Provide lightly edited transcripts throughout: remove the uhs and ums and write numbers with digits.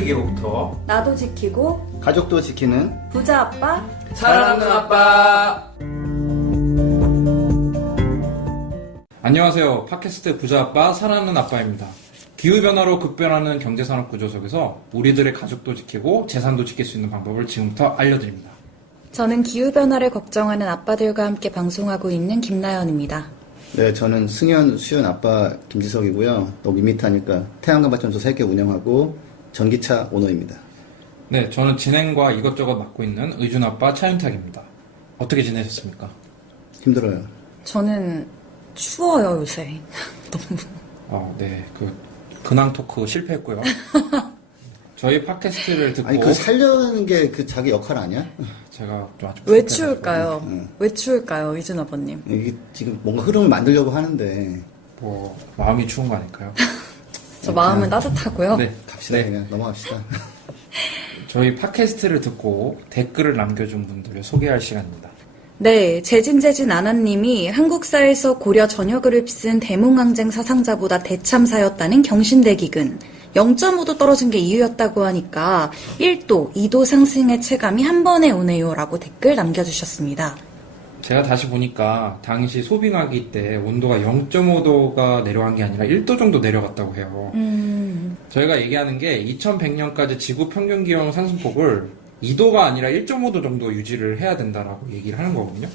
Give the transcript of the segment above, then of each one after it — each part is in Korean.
지키기로부터 나도 지키고 가족도 지키는 부자 아빠. 사랑하는 아빠. 안녕하세요. 팟캐스트 부자 아빠 사랑하는 아빠입니다. 기후변화로 급변하는 경제산업 구조 속에서 우리들의 가족도 지키고 재산도 지킬 수 있는 방법을 지금부터 알려드립니다. 저는 기후변화를 걱정하는 아빠들과 함께 방송하고 있는 김나연입니다. 네, 저는 승현, 수현 아빠 김지석이고요. 너무 밋밋하니까 태양광 발전소 3개 운영하고 전기차 오너입니다. 네, 저는 진행과 이것저것 맡고 있는 의준 아빠 차윤탁입니다. 어떻게 지내셨습니까? 힘들어요. 저는 추워요, 요새. 너무. 네, 근황 토크 실패했고요. 저희 팟캐스트를 듣고 아니, 살려는 게 자기 역할 아니야? 제가 좀 아주 왜 불편해가지고. 추울까요? 응. 왜 추울까요, 이준 아버님? 이게 지금 뭔가 흐름을 만들려고 하는데 마음이 추운 거 아닐까요? 저 마음은 따뜻하고요. 네, 갑시다. 네. 그냥 넘어갑시다. 저희 팟캐스트를 듣고 댓글을 남겨준 분들을 소개할 시간입니다. 네, 재진 아나님이 한국사에서 고려 전역을 휩쓴 대몽항쟁 사상자보다 대참사였다는 경신대기근. 0.5도 떨어진 게 이유였다고 하니까 1도, 2도 상승의 체감이 한 번에 오네요 라고 댓글 남겨주셨습니다. 제가 다시 보니까 당시 소빙하기 때 온도가 0.5도가 내려간 게 아니라 1도 정도 내려갔다고 해요. 저희가 얘기하는 게 2100년까지 지구 평균 기온 상승폭을 2도가 아니라 1.5도 정도 유지를 해야 된다라고 얘기를 하는 거거든요.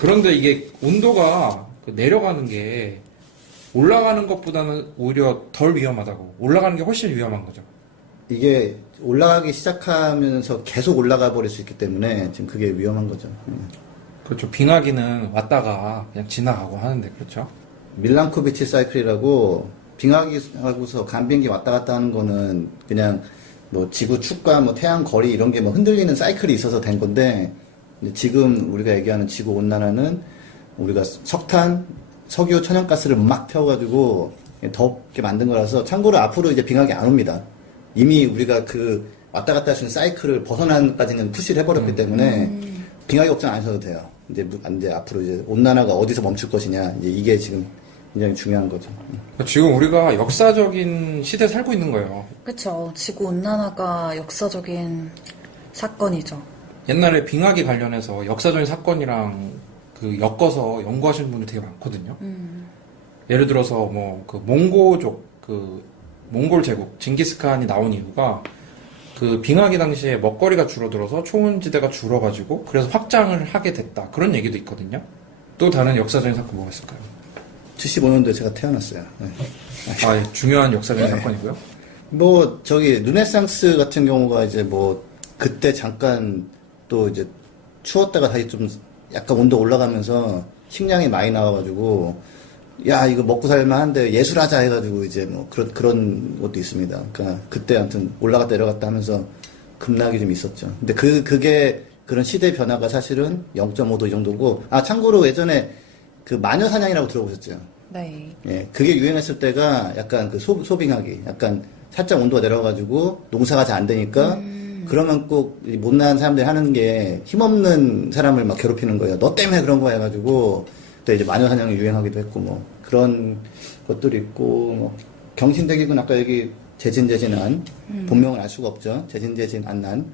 그런데 이게 온도가 내려가는 게 올라가는 것보다는 오히려 덜 위험하다고. 올라가는 게 훨씬 위험한 거죠. 이게 올라가기 시작하면서 계속 올라가 버릴 수 있기 때문에 지금 그게 위험한 거죠. 그렇죠. 빙하기는 왔다가 그냥 지나가고 하는데, 그렇죠. 밀란코비치 사이클이라고 빙하기하고서 간빙기 왔다 갔다 하는 거는 그냥 지구 축과 태양 거리 이런 게 흔들리는 사이클이 있어서 된 건데, 지금 우리가 얘기하는 지구 온난화는 우리가 석탄, 석유, 천연가스를 막 태워가지고 덥게 만든 거라서, 참고로 앞으로 이제 빙하기 안 옵니다. 이미 우리가 왔다 갔다 할 수 있는 사이클을 벗어난까지는 푸시를 해버렸기 때문에 빙하기 걱정 안 하셔도 돼요. 이제 앞으로 이제 온난화가 어디서 멈출 것이냐, 이게 지금 굉장히 중요한 거죠. 지금 우리가 역사적인 시대에 살고 있는 거예요. 그쵸. 지구온난화가 역사적인 사건이죠. 옛날에 빙하기 관련해서 역사적인 사건이랑 엮어서 연구하시는 분들 되게 많거든요. 예를 들어서 몽고족, 몽골 제국, 징기스칸이 나온 이유가 빙하기 당시에 먹거리가 줄어들어서 초원지대가 줄어가지고 그래서 확장을 하게 됐다. 그런 얘기도 있거든요. 또 다른 역사적인 사건 뭐가 있을까요? 75년도에 제가 태어났어요. 네. 예, 중요한 역사적인 사건이고요. 르네상스 같은 경우가 이제 그때 잠깐 또 이제 추웠다가 다시 좀 약간 온도 올라가면서 식량이 많이 나와가지고, 야, 이거 먹고 살만한데 예술하자 해가지고 이제 그런 것도 있습니다. 그러니까 그때 아무튼 올라갔다 내려갔다 하면서 급락이 좀 있었죠. 근데 그게 그런 시대 변화가 사실은 0.5도 이 정도고, 참고로 예전에 마녀사냥이라고 들어보셨죠? 네. 예, 그게 유행했을 때가 약간 소빙하기, 약간 살짝 온도가 내려가지고 농사가 잘 안 되니까, 그러면 꼭 못난 사람들이 하는 게 힘없는 사람을 막 괴롭히는 거예요. 너 때문에 그런 거야 해가지고, 또 이제 마녀사냥이 유행하기도 했고, 그런 것들이 있고, 경신대기군 아까 여기 재진안, 본명을 알 수가 없죠. 재진안난.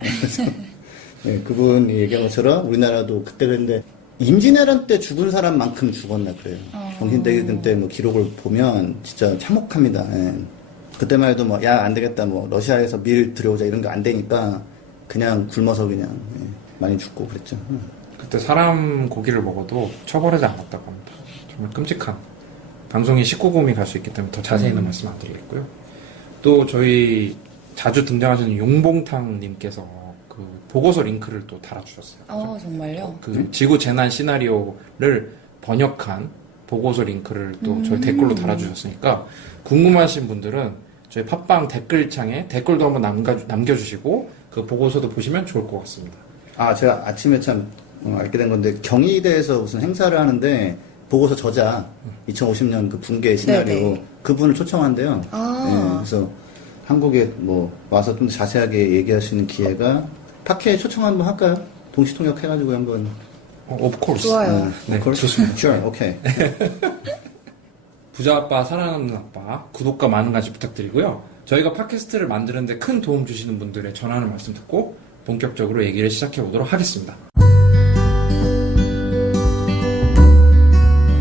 네, 그분이 얘기한 것처럼 우리나라도 그때 그랬는데, 임진왜란 때 죽은 사람만큼 죽었나 그래요. 경신대기군 때 기록을 보면 진짜 참혹합니다. 예. 그때만 해도 야, 안 되겠다, 러시아에서 밀 들여오자 이런 거 안 되니까 그냥 굶어서 그냥 많이 죽고 그랬죠. 그때 사람 고기를 먹어도 처벌하지 않았다고 합니다. 정말 끔찍한. 방송이 19금이 갈 수 있기 때문에 더 자세히는 말씀 안 드리겠고요. 또 저희 자주 등장하시는 용봉탕님께서 보고서 링크를 또 달아주셨어요. 정말요? 지구 재난 시나리오를 번역한 보고서 링크를 또 저희 댓글로 달아주셨으니까 궁금하신 분들은 저희 팟빵 댓글창에 댓글도 한번 남겨주시고 그 보고서도 보시면 좋을 것 같습니다. 제가 아침에 참 알게 된 건데, 경희대에서 무슨 행사를 하는데 보고서 저자 2050년 붕괴 시나리오, 네네. 그분을 초청한대요. 네, 그래서 한국에 와서 좀 더 자세하게 얘기할 수 있는 기회가, 팟캐에 초청 한번 할까요? 동시통역 해가지고 한번. Of course. 좋아요. 네, 좋습니다. Sure, okay. 부자 아빠 살아남는 아빠 구독과 많은 관심 부탁드리고요. 저희가 팟캐스트를 만드는데 큰 도움 주시는 분들의 전하는 말씀 듣고 본격적으로 얘기를 시작해 보도록 하겠습니다.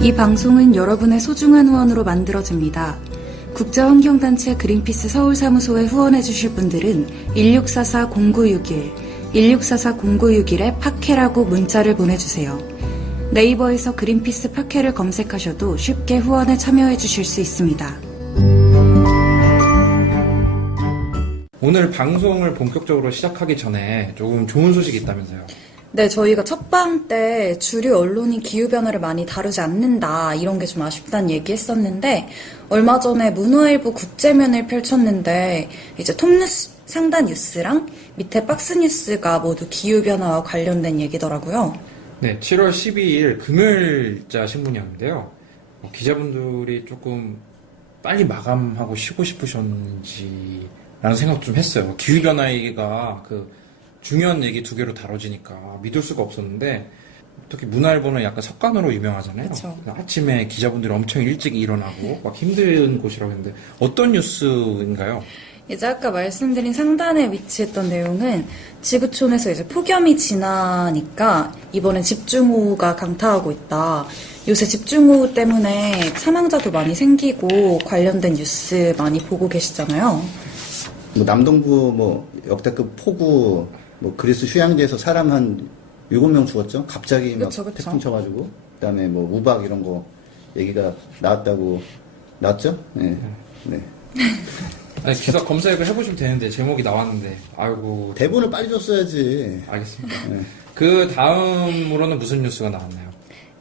이 방송은 여러분의 소중한 후원으로 만들어집니다. 국제환경단체 그린피스 서울사무소에 후원해주실 분들은 1644-0961, 1644-0961에 팟캐라고 문자를 보내주세요. 네이버에서 그린피스 팟캐를 검색하셔도 쉽게 후원에 참여해주실 수 있습니다. 오늘 방송을 본격적으로 시작하기 전에 조금 좋은 소식이 있다면서요. 네, 저희가 첫방 때 주류 언론이 기후변화를 많이 다루지 않는다, 이런 게 좀 아쉽다는 얘기 했었는데, 얼마 전에 문화일보 국제면을 펼쳤는데, 이제 톱뉴스 상단 뉴스랑 밑에 박스뉴스가 모두 기후변화와 관련된 얘기더라고요. 네, 7월 12일 금요일자 신문이었는데요. 기자분들이 조금 빨리 마감하고 쉬고 싶으셨는지 라는 생각 좀 했어요. 기후변화 얘기가 중요한 얘기 두 개로 다뤄지니까 믿을 수가 없었는데, 특히 문화일보는 약간 석간으로 유명하잖아요. 그쵸. 아침에 기자분들이 엄청 일찍 일어나고 막 힘든 곳이라고 했는데 어떤 뉴스인가요? 이제 아까 말씀드린 상단에 위치했던 내용은 지구촌에서 이제 폭염이 지나니까 이번엔 집중호우가 강타하고 있다. 요새 집중호우 때문에 사망자도 많이 생기고 관련된 뉴스 많이 보고 계시잖아요. 뭐 남동부 뭐 역대급 폭우, 뭐 그리스 휴양지에서 사람 한 7명 죽었죠. 갑자기 막 그쵸. 태풍 쳐가지고. 그다음에 뭐 우박 이런 거 얘기가 나왔죠? 네. 네. 아니, 기사 검색을 해보시면 되는데 제목이 나왔는데 아이고. 대본을 빨리 줬어야지. 알겠습니다. 네. 그 다음으로는 무슨 뉴스가 나왔나요?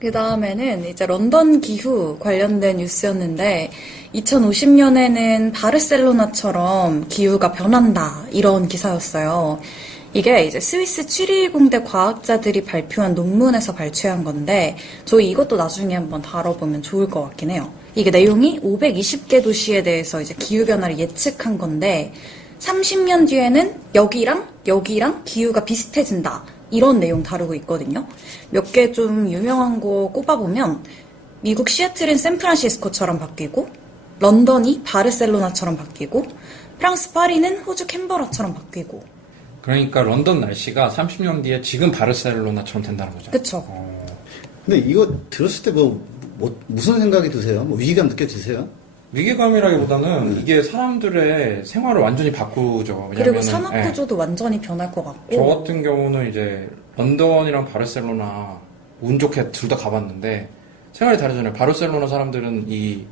그 다음에는 이제 런던 기후 관련된 뉴스였는데 2050년에는 바르셀로나처럼 기후가 변한다, 이런 기사였어요. 이게 이제 스위스 취리공대 과학자들이 발표한 논문에서 발췌한 건데 저희 이것도 나중에 한번 다뤄보면 좋을 것 같긴 해요. 이게 내용이 520개 도시에 대해서 이제 기후변화를 예측한 건데 30년 뒤에는 여기랑 기후가 비슷해진다, 이런 내용 다루고 있거든요. 몇 개 좀 유명한 거 꼽아보면 미국 시애틀은 샌프란시스코처럼 바뀌고, 런던이 바르셀로나처럼 바뀌고, 프랑스 파리는 호주 캔버라처럼 바뀌고. 그러니까 런던 날씨가 30년 뒤에 지금 바르셀로나처럼 된다는 거죠. 그쵸. 근데 이거 들었을 때 무슨 생각이 드세요? 뭐 위기감 느껴지세요? 위기감이라기보다는 이게 사람들의 생활을 완전히 바꾸죠. 그리고 왜냐면은, 산업구조도 완전히 변할 것 같고. 저 같은 경우는 이제 런던이랑 바르셀로나 운 좋게 둘 다 가봤는데 생활이 다르잖아요. 바르셀로나 사람들은 이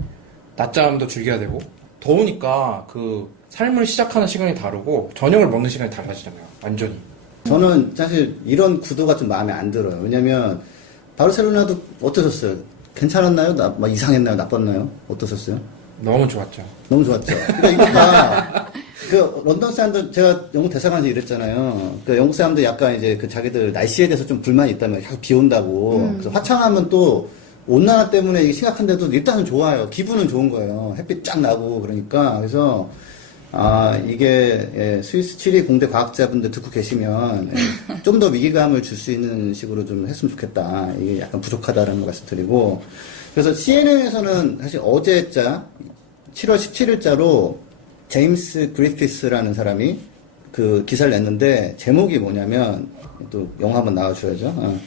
낮잠도 즐겨야 되고, 더우니까 삶을 시작하는 시간이 다르고 저녁을 먹는 시간이 달라지잖아요. 완전히. 저는 사실 이런 구도가 좀 마음에 안 들어요. 왜냐면 바르셀로나도 어떠셨어요? 괜찮았나요? 막 이상했나요? 나빴나요? 어떠셨어요? 너무 좋았죠. 너무 좋았죠. 그러니까 이거가 런던 사람들, 제가 영국 대사관에서 일했잖아요. 영국 사람들 약간 이제 자기들 날씨에 대해서 좀 불만이 있다면 계속 비 온다고. 그래서 화창하면 또 온난화 때문에 이게 심각한데도 일단은 좋아요. 기분은 좋은 거예요. 햇빛 쫙 나고 그러니까. 그래서 이게 스위스 치리 공대 과학자분들 듣고 계시면 좀 더 위기감을 줄 수 있는 식으로 좀 했으면 좋겠다. 이게 약간 부족하다라는 말씀 드리고. 그래서 CNN에서는 사실 어제자 7월 17일자로 제임스 그리피스라는 사람이 기사를 냈는데 제목이 뭐냐면, 또 영화 한번 나와줘야죠.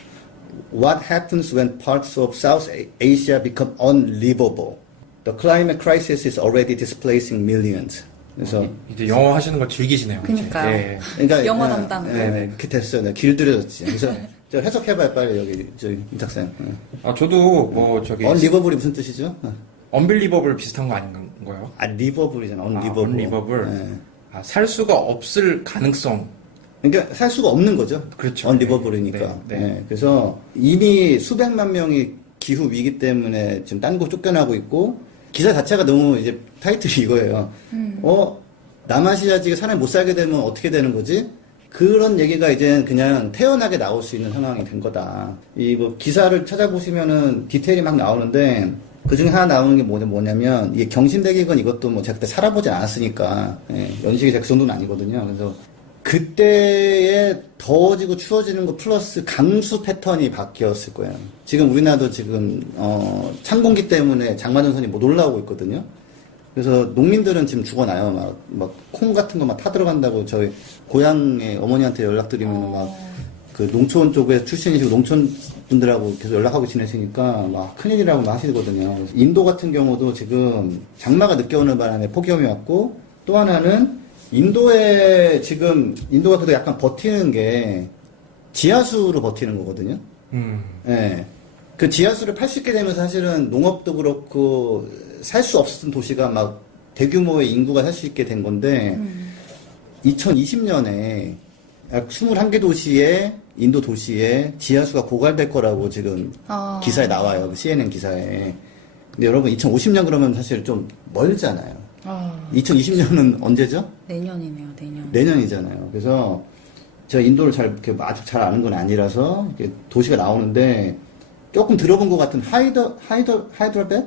What happens when parts of South Asia become unlivable? The climate crisis is already displacing millions. 그래서 이제 영어 하시는 걸 즐기시네요. 그러니까요. 이제. 예. 그러니까 영어 담당. 네, 그렇게 됐어요. 내가 길들여졌지. 그래서 저 해석해봐요, 빨리 여기 임탁생. 저도 unlivable이 무슨 뜻이죠? 언빌리버블 비슷한 거 아닌가요? 리버블이잖아. unlivable. 언리버블. 네. 살 수가 없을 가능성. 그러니까 살 수가 없는 거죠. 그렇죠. unlivable이니까. 네. 네. 그래서 이미 수백만 명이 기후 위기 때문에 지금 딴 곳 쫓겨나고 있고, 기사 자체가 너무 이제 타이틀이 이거예요. 남아시아 지역에 사람이 못 살게 되면 어떻게 되는 거지? 그런 얘기가 이제 그냥 태연하게 나올 수 있는 상황이 된 거다. 이거 기사를 찾아보시면은 디테일이 막 나오는데, 그 중에 하나 나오는 게 뭐냐면, 이게 경신대기건 이것도 제가 그때 살아보지 않았으니까, 연식이 제가 그 정도는 아니거든요. 그래서 그때에 더워지고 추워지는 거 플러스 강수 패턴이 바뀌었을 거예요. 지금 우리나라도 지금 찬 공기 때문에 장마전선이 못 올라오고 있거든요. 그래서 농민들은 지금 죽어나요. 막 콩 같은 거 막 타들어간다고 저희 고향의 어머니한테 연락드리면 막 그 농촌 쪽에 출신이시고 농촌 분들하고 계속 연락하고 지내시니까 막 큰일이라고 막 하시거든요. 그래서 인도 같은 경우도 지금 장마가 늦게 오는 바람에 폭염이 왔고, 또 하나는 인도가 그래도 약간 버티는 게 지하수로 버티는 거거든요. 예. 그 지하수를 팔 수 있게 되면서 사실은 농업도 그렇고 살 수 없었던 도시가 막 대규모의 인구가 살 수 있게 된 건데, 2020년에 약 21개 도시에, 인도 도시에 지하수가 고갈될 거라고 지금 기사에 나와요. 그 CNN 기사에. 근데 여러분 2050년 그러면 사실 좀 멀잖아요. 2020년은 언제죠? 내년이네요, 내년. 내년이잖아요. 그래서 제가 인도를 아주 잘 아는 건 아니라서 이렇게 도시가 나오는데 조금 들어본 것 같은 하이드라벳?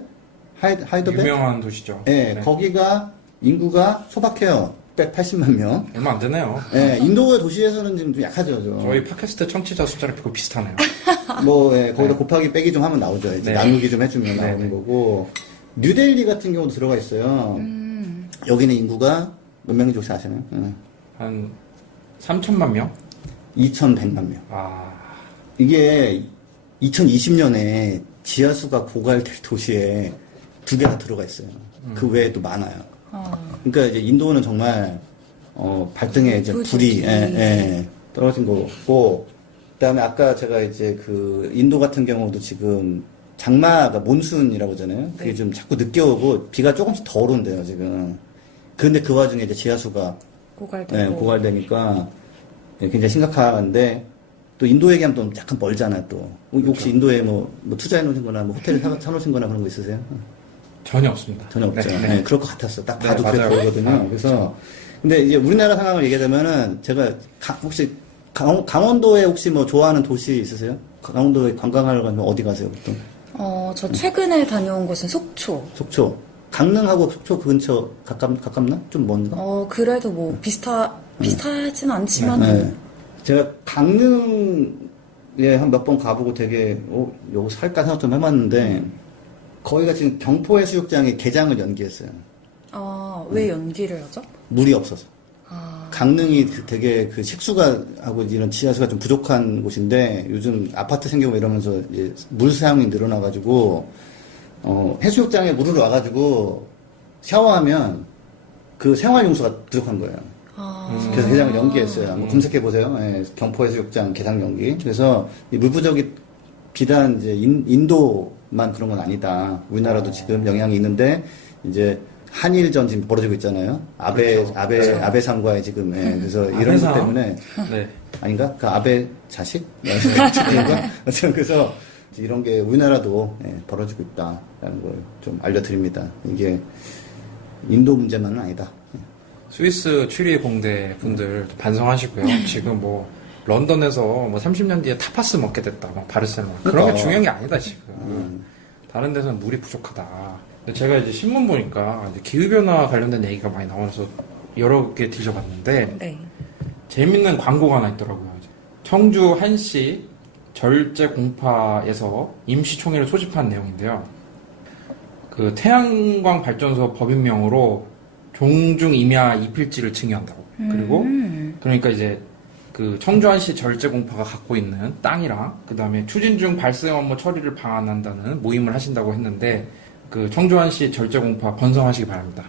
유명한 도시죠. 네, 거기가 인구가 소박해요. 180만 명. 얼마 안 되네요. 네, 인도 도시에서는 지금 좀 약하죠. 저희 팟캐스트 청취자 숫자랑 비교 비슷하네요. 거기다 곱하기 빼기 좀 하면 나오죠. 이제 네. 나누기 좀 해주면 네, 나오는 네. 거고. 뉴델리 같은 경우도 들어가 있어요. 여기는 인구가 몇 명인지 혹시 아시나요? 한 3천만 명? 2,100만 명. 이게 2020년에 지하수가 고갈될 도시에 2개나 들어가 있어요. 그 외에 또 많아요. 그러니까 이제 인도는 정말 발등에 이제 불이 떨어진 거고, 그다음에 아까 제가 이제 그 인도 같은 경우도 지금 장마가 몬순이라고 하잖아요. 그게 좀 자꾸 늦게 오고 비가 조금씩 덜 온대요 지금. 그런데 그 와중에 이제 지하수가 고갈되니까 굉장히 심각한데, 또 인도 얘기하면 또 약간 멀잖아요. 또 혹시 인도에 뭐 투자해 놓으신거나 뭐 호텔을 사놓으신거나 그런 거 있으세요? 전혀 없습니다. 전혀 없죠. 네, 네. 네, 그럴 것 같았어. 딱 봐도 네, 그래 맞아요. 보이거든요. 그래서 근데 이제 우리나라 상황을 얘기하자면은 제가 혹시 강원도에 혹시 뭐 좋아하는 도시 있으세요? 강원도에 관광하러 가면 어디 가세요, 보통? 저 최근에 다녀온 곳은 속초. 속초. 강릉하고 속초 그 근처 가깝나? 좀 먼가? 그래도 뭐 비슷하진 않지만. 네. 제가 강릉에 한 몇 번 가보고 되게 요거 살까 생각 좀 해봤는데, 거기가 지금 경포해수욕장에 개장을 연기했어요. 왜 연기를 하죠? 물이 없어서. 강릉이 되게 그 식수가 하고 이런 지하수가 좀 부족한 곳인데, 요즘 아파트 생기고 이러면서 이제 물 사용이 늘어나가지고 해수욕장에 물을 와가지고 샤워하면 그 생활용수가 부족한 거예요. 그래서 개장을 연기했어요. 한번 검색해 보세요. 경포해수욕장 개장 연기. 그래서 이 물 부족이 비단 이제 인도만 그런 건 아니다. 우리나라도 지금 영향이 있는데, 이제 한일전 지금 벌어지고 있잖아요. 아베상과의 지금, 그래서 이런 것 때문에. 네. 아닌가? 그 아베 자식? 그래서 이런 게 우리나라도 벌어지고 있다라는 걸 좀 알려드립니다. 이게 인도 문제만은 아니다. 스위스 추리의 공대 분들 반성하시고요. 지금 뭐 런던에서 뭐 30년 뒤에 타파스 먹게 됐다. 막 바르셀로나. 그런 게 중요한 게 아니다, 지금. 다른 데서는 물이 부족하다. 근데 제가 이제 신문 보니까 이제 기후변화 관련된 얘기가 많이 나와서 여러 개 뒤져봤는데, 네. 재밌는 광고가 하나 있더라고요. 청주 한시 절제 공파에서 임시총회를 소집한 내용인데요. 그 태양광 발전소 법인명으로 종중 임야 이필지를 증여한다고. 그리고 그러니까 이제 그 청주 한시 절제 공파가 갖고 있는 땅이랑 그 다음에 추진 중 발생 업무 처리를 방안한다는 모임을 하신다고 했는데, 그 청주 한시 절제 공파 번성하시기 바랍니다.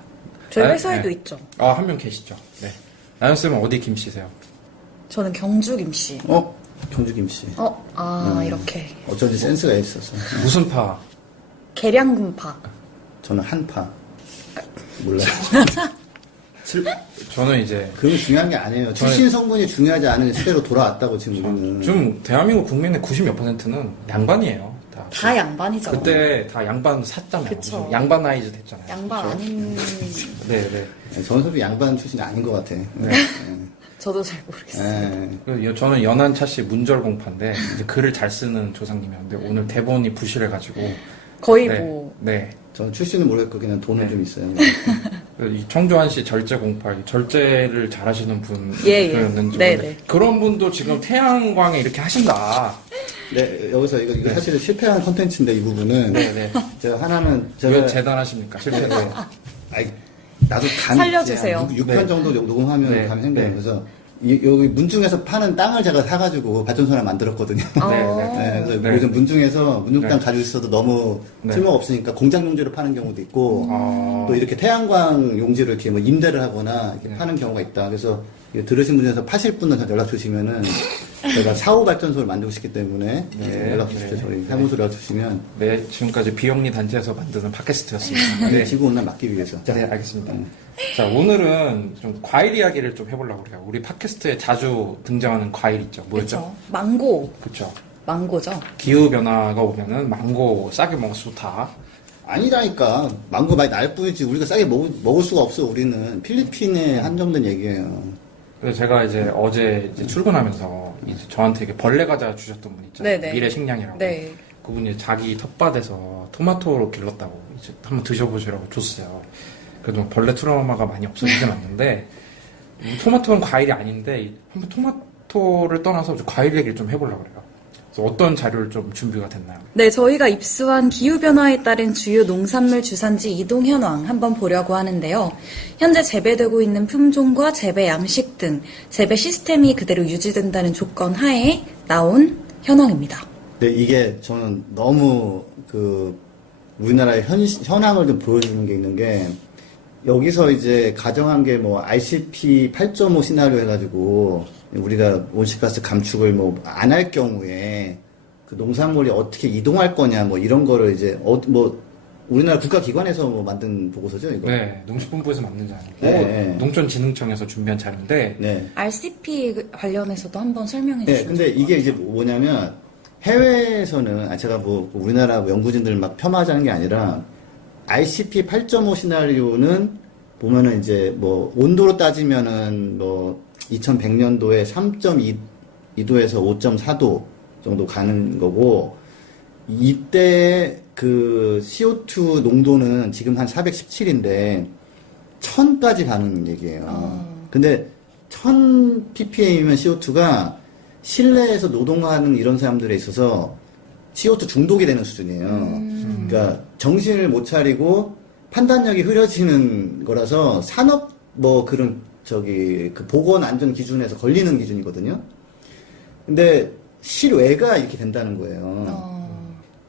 저희 회사에도 있죠. 한 명 계시죠. 네. 나연 쌤은 어디 김씨세요? 저는 경주 김씨. 경주 김씨. 이렇게. 어쩐지 센스가 있었어. 무슨 파? 계량금파. 저는 한파. 몰라요. 저는 이제 그건 중요한 게 아니에요. 출신 성분이 중요하지 않은 시대로 돌아왔다고 지금 우리는. 좀 대한민국 국민의 90 몇 %는 양반이에요. 다 양반이죠. 그때 다 양반 샀잖아요. 그쵸. 양반아이즈 됐잖아요. 양반 그쵸? 아닌. 네. 전섭이 양반 출신이 아닌 것 같아. 저도 잘 모르겠어요. 그리고 저는 연한차 씨 문절공파인데 이제 글을 잘 쓰는 조상님이었는데 오늘 대본이 부실해가지고 거의 네. 뭐. 네. 저는 출신은 모르겠고 그냥 돈은 네. 좀 있어요. 이 청조한 씨 절제 공파, 절제를 잘하시는 예. 분이었는지 네네. 그런 분도 지금 태양광에 이렇게 하신다. 네, 여기서 이거 사실은 실패한 컨텐츠인데 이 부분은 네네. 제가 하나는 왜 재단하십니까? 실패. 네. 아이, 나도 살려주세요. 6편 네. 정도 녹음하면 네. 가면 생겨요. 네. 그래서 여기 문중에서 파는 땅을 제가 사가지고 발전소를 만들었거든요. 네, 그래서 네. 요즘 문중에서 문중땅 네. 가지고 있어도 너무 네. 쓸모가 없으니까 공장 용지로 파는 경우도 있고 아. 또 이렇게 태양광 용지를 이렇게 뭐 임대를 하거나 이렇게 네. 파는 경우가 있다. 그래서 이거 들으신 분에서 파실 분은 저한테 연락 주시면은 제가 4호 발전소를 만들고 싶기 때문에 네. 연락 주십시오. 네. 저희 사무소 연락 주시면 네, 지금까지 비영리 단체에서 만드는 팟캐스트였습니다. 네. 지구 온난화 막기 위해서. 네, 알겠습니다. 자, 오늘은 좀 과일 이야기를 좀 해보려고 그래요. 우리 팟캐스트에 자주 등장하는 과일 있죠. 뭐였죠? 그렇죠. 망고. 그쵸. 망고죠. 기후변화가 오면은 망고 싸게 먹어서 좋다. 아니라니까 망고 많이 날 뿐이지 우리가 싸게 먹을 수가 없어. 우리는 필리핀에 한정된 얘기예요. 그래서 제가 이제 어제 이제 출근하면서 이제 저한테 이렇게 벌레 과자 주셨던 분 있잖아요. 네네. 미래 식량이라고. 네. 그분이 자기 텃밭에서 토마토로 길렀다고 이제 한번 드셔보시라고 줬어요. 그래도 뭐 벌레 트라우마가 많이 없어지진 않는데 토마토는 과일이 아닌데 한번 토마토를 떠나서 과일 얘기를 좀 해보려고 그래요. 그래서 어떤 자료를 좀 준비가 됐나요? 네, 저희가 입수한 기후변화에 따른 주요 농산물 주산지 이동 현황 한번 보려고 하는데요. 현재 재배되고 있는 품종과 재배 양식 등 재배 시스템이 그대로 유지된다는 조건 하에 나온 현황입니다. 근데 이게 저는 너무 우리나라의 현황을 좀 보여주는 게 있는 게 여기서 이제 가정한 게 뭐 RCP 8.5 시나리오 해가지고 우리가 온실가스 감축을 뭐 안 할 경우에 그 농산물이 어떻게 이동할 거냐 뭐 이런 거를 이제 뭐 우리나라 국가기관에서 뭐 만든 보고서죠 이거. 네, 농식본부에서 만든 자료고 네. 농촌진흥청에서 준비한 자료인데 네. RCP 관련해서도 한번 설명해 네, 주시죠. 근데 이게 이제 제뭐 해외에서는 제가 뭐 우리나라 연구진들 막 폄하하자는 게 아니라 RCP 8.5 시나리오는 보면은 이제 뭐 온도로 따지면은 뭐 2100년도에 3.2도에서 5.4도 정도 가는 거고 이때 그 CO2 농도는 지금 한 417인데 1000까지 가는 얘기예요. 근데 1000 ppm이면 CO2가 실내에서 노동하는 이런 사람들에 있어서 CO2 중독이 되는 수준이에요. 그러니까 정신을 못 차리고 판단력이 흐려지는 거라서 산업 뭐 그런 그 보건 안전 기준에서 걸리는 기준이거든요. 근데 실외가 이렇게 된다는 거예요.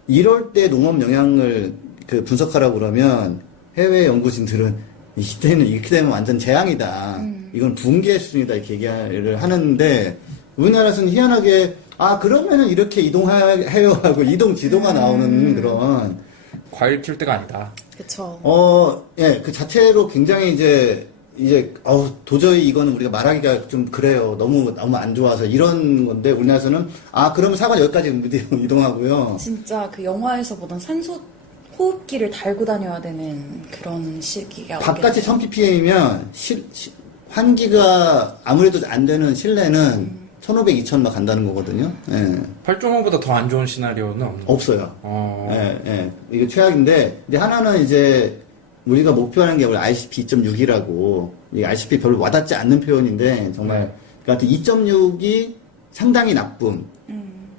이럴 때 농업 영향을 분석하라고 그러면 해외 연구진들은 이때는 이렇게 되면 완전 재앙이다. 이건 붕괴 수준이다 이렇게 얘기를 하는데 우리나라에서는 희한하게 그러면은 이렇게 이동해요 하고 이동 지도가 나오는 그런 과일 킬 때가 아니다. 그쵸. 예, 그 자체로 굉장히 이제 도저히 이거는 우리가 말하기가 좀 그래요. 너무 안 좋아서 이런 건데 우리나라에서는 그러면 사과 여기까지 이동하고요. 진짜 그 영화에서 보던 산소 호흡기를 달고 다녀야 되는 그런 시기가 바깥이 오겠네요. 1000ppm이면 환기가 아무래도 안 되는 실내는 1500, 2000 막 간다는 거거든요. 예. 8.5보다 더 안 좋은 시나리오는 없는 없어요. 어. 예. 이게 최악인데, 이제 하나는 이제 우리가 목표하는 게 원래 RCP 2.6이라고, 이 RCP 별로 와닿지 않는 표현인데, 정말, 그러니까 2.6이 상당히 나쁨.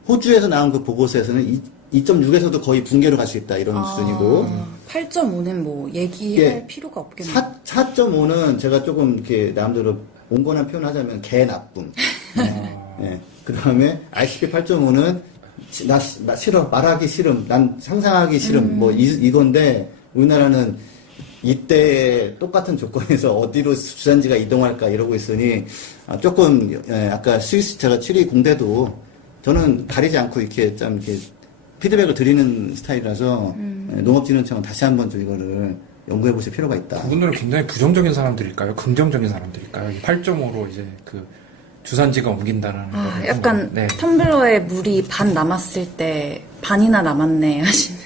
호주에서 나온 그 보고서에서는 2.6에서도 거의 붕괴로 갈 수 있다, 이런 수준이고. 8.5는 뭐 얘기할 예. 필요가 없겠네요. 4.5는 제가 조금 이렇게 나름대로 온건한 표현 하자면 개 나쁨. 예. 그 다음에 RCP 8.5는 나 싫어. 말하기 싫음. 난 상상하기 싫음. 뭐 이건데 우리나라는 이때 똑같은 조건에서 어디로 주산지가 이동할까 이러고 있으니 조금 아까 스위스 제가 7위 공대도 저는 가리지 않고 이렇게 좀 이렇게 피드백을 드리는 스타일이라서 농업진흥청은 다시 한번 좀 이거를 연구해 보실 필요가 있다. 그분들은 굉장히 부정적인 사람들일까요? 긍정적인 사람들일까요? 8.5로 이제 그 주산지가 옮긴다는 거를 약간 한번, 네. 텀블러에 물이 반 남았을 때 반이나 남았네 하시는.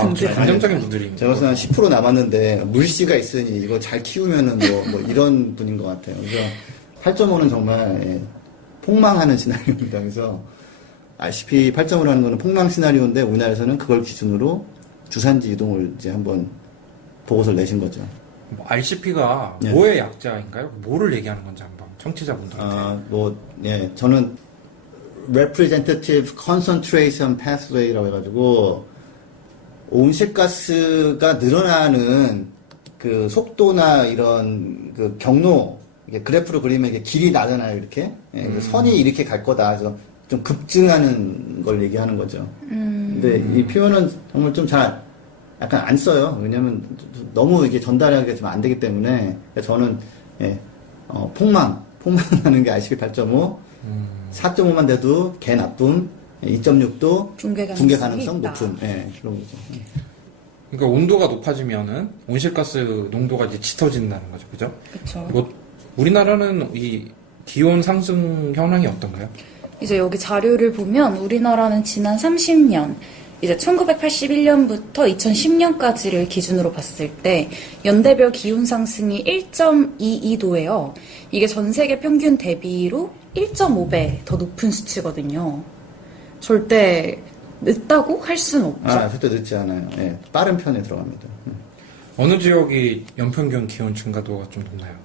좀 긍정적인 분들이 제가 봤을 때 한 10% 남았는데 물씨가 있으니 이거 잘 키우면은 뭐 이런 분인 것 같아요. 그래서 8.5는 정말 폭망하는 시나리오입니다. 그래서 RCP 8.5라는 거는 폭망 시나리오인데 우리나라에서는 그걸 기준으로 주산지 이동을 이제 한번 보고서를 내신 거죠. RCP가 네. 뭐의 약자인가요? 뭐를 얘기하는 건지 한번 청취자분들한테. 예, 저는 Representative Concentration Pathway라고 해가지고 온실가스가 늘어나는 그 속도나 이런 그 경로, 이게 그래프로 그리면 이게 길이 나잖아요, 이렇게. 예, 그 선이 이렇게 갈 거다. 그래서 좀 급증하는 걸 얘기하는 거죠. 근데 이 표현은 정말 좀 잘 약간 안 써요. 왜냐면 너무 이게 전달하기가 좀 안 되기 때문에 저는 예, 폭망하는 게 RCP 8.5, 4.5만 돼도 개 나쁨, 2.6도 붕괴 붕괴 가능성이 가능성 있다. 높은 예, 그런 거죠. 그러니까 온도가 높아지면은 온실가스 농도가 이제 짙어진다는 거죠, 그죠? 그쵸. 뭐 우리나라는 이 기온 상승 현황이 어떤가요? 이제 여기 자료를 보면 우리나라는 지난 30년, 이제 1981년부터 2010년까지를 기준으로 봤을 때 연대별 기온 상승이 1.22도예요. 이게 전 세계 평균 대비로 1.5배 더 높은 수치거든요. 절대 늦다고 할 수는 없죠. 절대 늦지 않아요. 예, 빠른 편에 들어갑니다. 어느 지역이 연평균 기온 증가도가 좀 높나요?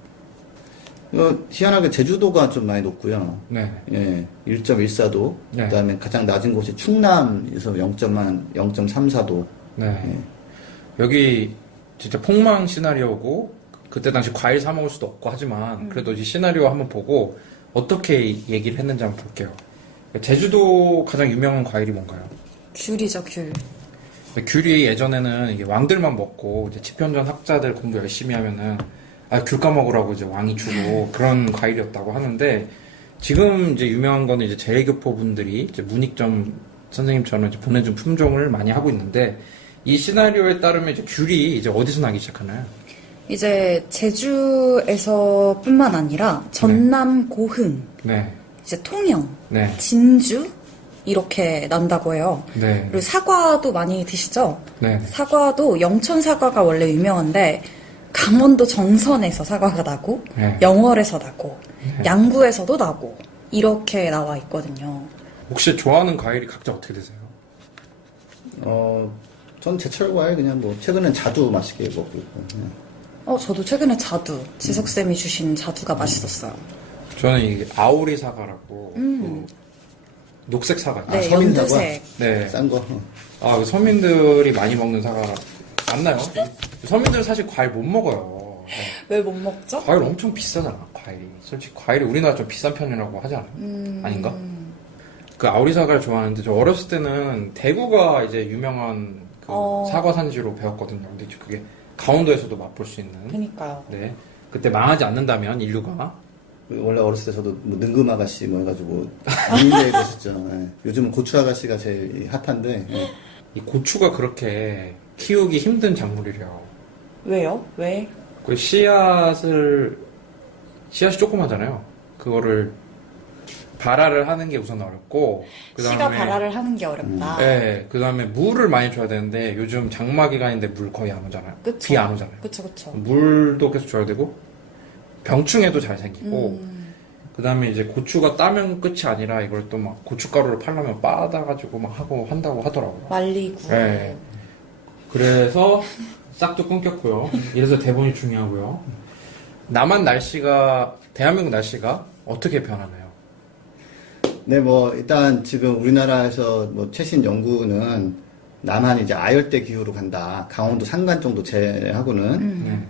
희한하게 제주도가 좀 많이 높고요. 네. 예, 1.14도. 네. 그다음에 가장 낮은 곳이 충남에서 0.34도. 네. 여기 진짜 폭망 시나리오고 그때 당시 과일 사 먹을 수도 없고 하지만 그래도 이 시나리오 한번 보고 어떻게 얘기를 했는지 한번 볼게요. 제주도 가장 유명한 과일이 뭔가요? 귤이죠, 귤. 귤이 예전에는 이게 왕들만 먹고 이제 집현전 학자들 공부 열심히 하면은 귤 까먹으라고 이제 왕이 주고 그런 과일이었다고 하는데 지금 이제 유명한 거는 이제 제일교포 분들이 이제 문익점 선생님처럼 이제 보내준 품종을 많이 하고 있는데 이 시나리오에 따르면 이제 귤이 이제 어디서 나기 시작하나요? 이제 제주에서뿐만 아니라 전남 고흥, 네, 이제 통영, 네, 진주 이렇게 난다고 해요. 네, 그리고 사과도 많이 드시죠? 네. 사과도 영천 사과가 원래 유명한데 강원도 정선에서 사과가 나고 네. 영월에서 나고 양구에서도 나고 이렇게 나와 있거든요. 혹시 좋아하는 과일이 각자 어떻게 되세요? 전 제철 과일 그냥 뭐 최근엔 자두 맛있게 먹고 있고. 저도 최근에 자두, 지석쌤이 주신 자두가 맛있었어요. 저는 이게 아오리 사과라고 그 녹색 사과. 네, 서민 사과? 연두색. 네. 싼 거. 그 서민들이 많이 먹는 사과 맞나요? 서민들은 사실 과일 못 먹어요. 네. 왜 못 먹죠? 과일 엄청 비싸잖아, 과일이. 솔직히 과일이 우리나라 좀 비싼 편이라고 하지 않아요? 아닌가? 그 아오리 사과를 좋아하는데 저 어렸을 때는 대구가 이제 유명한 그 사과 산지로 배웠거든요. 근데 그게 강원도에서도 맛볼 수 있는. 그니까요. 네. 그때 망하지 않는다면 인류가 원래 어렸을 때 저도 뭐 능금 아가씨 뭐 해가지고 민대에 있었죠. 예. 요즘은 고추 아가씨가 제일 핫한데. 예. 이 고추가 그렇게 키우기 힘든 작물이래요. 왜요? 왜? 그 씨앗이 조그마잖아요. 그거를 발화를 하는 게 우선 어렵고 씨가 발화를 하는 게 어렵다. 네, 그 다음에 물을 많이 줘야 되는데 요즘 장마 기간인데 물 거의 안 오잖아요. 그쵸. 비 안 오잖아요. 그쵸. 물도 계속 줘야 되고 병충해도 잘 생기고 그 다음에 이제 고추가 따면 끝이 아니라 이걸 또 막 고춧가루를 팔려면 빻아가지고 막 하고 한다고 하더라고요. 말리고. 네. 그래서 싹도 끊겼고요. 이래서 대본이 중요하고요. 대한민국 날씨가 어떻게 변하나요? 네, 뭐 일단 지금 우리나라에서 뭐 최신 연구는 남한 이제 아열대 기후로 간다. 강원도 산간 정도 제외하고는 네.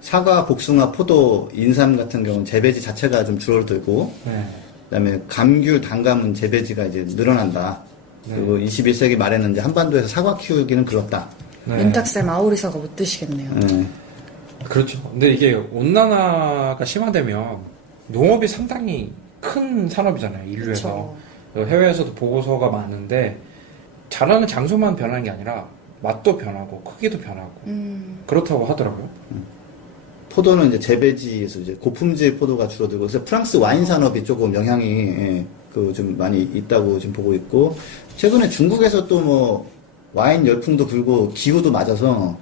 사과, 복숭아, 포도, 인삼 같은 경우는 재배지 자체가 좀 줄어들고 네. 그다음에 감귤, 단감은 재배지가 이제 늘어난다. 그리고 21세기 말에는 이제 한반도에서 사과 키우기는 그렇다. 네. 윤탁쌤 아오리사가 못 드시겠네요. 그렇죠. 근데 이게 온난화가 심화되면 농업이 상당히 큰 산업이잖아요. 인류에서. 해외에서도 보고서가 많은데 자라는 장소만 변하는 게 아니라 맛도 변하고 크기도 변하고 그렇다고 하더라고요. 포도는 이제 재배지에서 이제 고품질 포도가 줄어들고 그래서 프랑스 와인 산업이 조금 영향이 좀 많이 있다고 지금 보고 있고 최근에 중국에서 또 뭐 와인 열풍도 불고 기후도 맞아서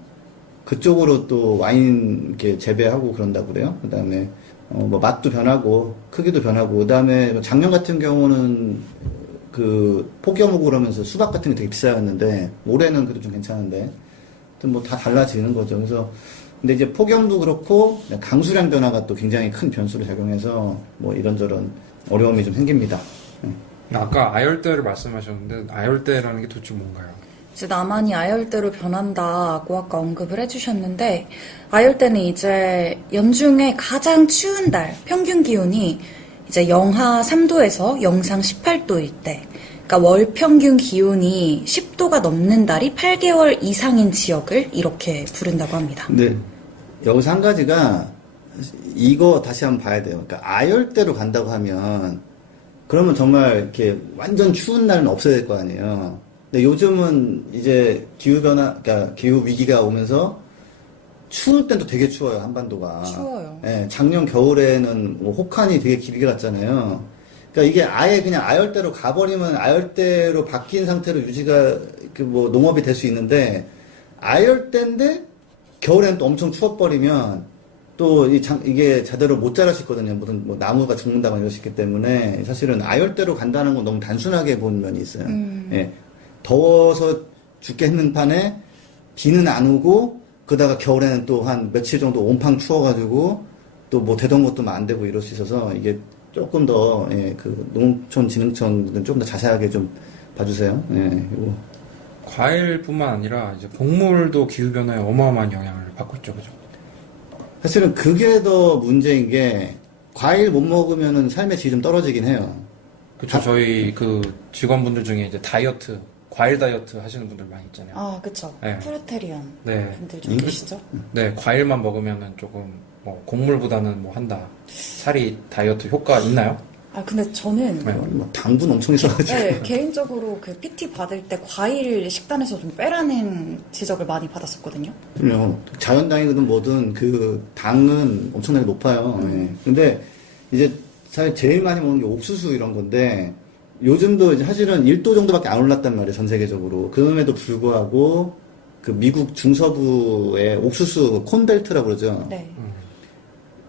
그쪽으로 또 와인 이렇게 재배하고 그런다고 그래요. 그다음에 뭐 맛도 변하고 크기도 변하고 그다음에 작년 같은 경우는 그 폭염 오고 그러면서 수박 같은 게 되게 비싸였는데 올해는 그래도 좀 괜찮은데 뭐 다 달라지는 거죠. 그래서 근데 이제 폭염도 그렇고 강수량 변화가 또 굉장히 큰 변수를 작용해서 뭐 이런저런 어려움이 좀 생깁니다. 아까 아열대를 말씀하셨는데 아열대라는 게 도대체 뭔가요? 이제 남한이 아열대로 변한다고 아까 언급을 해주셨는데, 아열대는 이제 연중에 가장 추운 달 평균 기온이 이제 영하 3도에서 영상 18도일 때, 그러니까 월 평균 기온이 10도가 넘는 달이 8개월 이상인 지역을 이렇게 부른다고 합니다. 근데 여기서 한 가지가 이거 다시 한번 봐야 돼요. 그러니까 아열대로 간다고 하면 그러면 정말 이렇게 완전 추운 날은 없어야 될 거 아니에요. 근데 요즘은 이제 기후변화, 그러니까 기후 위기가 오면서 추울 땐 또 되게 추워요, 한반도가. 추워요. 예, 작년 겨울에는 뭐 혹한이 되게 길게 갔잖아요. 그러니까 이게 아예 그냥 아열대로 가버리면 아열대로 바뀐 상태로 유지가 그 뭐 농업이 될 수 있는데, 아열대인데 겨울에는 또 엄청 추워버리면 또 이게 제대로 못 자랄 수 있거든요. 무슨 뭐 나무가 죽는다거나 이럴 수 있기 때문에 사실은 아열대로 간다는 건 너무 단순하게 본 면이 있어요. 예. 더워서 죽겠는 판에 비는 안 오고, 그러다가 겨울에는 또 한 며칠 정도 온팡 추워가지고 또 뭐 되던 것도 안 되고 이럴 수 있어서 이게 조금 더, 예, 그 농촌진흥청은 좀 더 자세하게 좀 봐주세요. 예, 이거. 과일뿐만 아니라 이제 곡물도 기후변화에 어마어마한 영향을 받고 있죠, 그죠? 사실은 그게 더 문제인 게, 과일 못 먹으면은 삶의 질이 좀 떨어지긴 해요. 그쵸, 저희 그 직원분들 중에 이제 다이어트, 과일 다이어트 하시는 분들 많이 있잖아요. 아, 그쵸. 네. 프루테리안 네. 분들 좀 계시죠? 네, 과일만 먹으면은 조금 뭐 곡물보다는 뭐 한다. 살이 다이어트 효과 있나요? 아, 근데 저는 네. 뭐 당분 엄청 있어가지고. 네, 개인적으로 그 PT 받을 때 과일 식단에서 좀 빼라는 지적을 많이 받았었거든요. 그럼요. 자연당이든 뭐든 그 당은 엄청나게 높아요. 예. 근데 이제 사실 제일 많이 먹는 게 옥수수 이런 건데, 요즘도 이제 사실은 1도 정도밖에 안 올랐단 말이에요, 전 세계적으로. 그럼에도 불구하고 그 미국 중서부의 옥수수 콘벨트라고 그러죠. 네.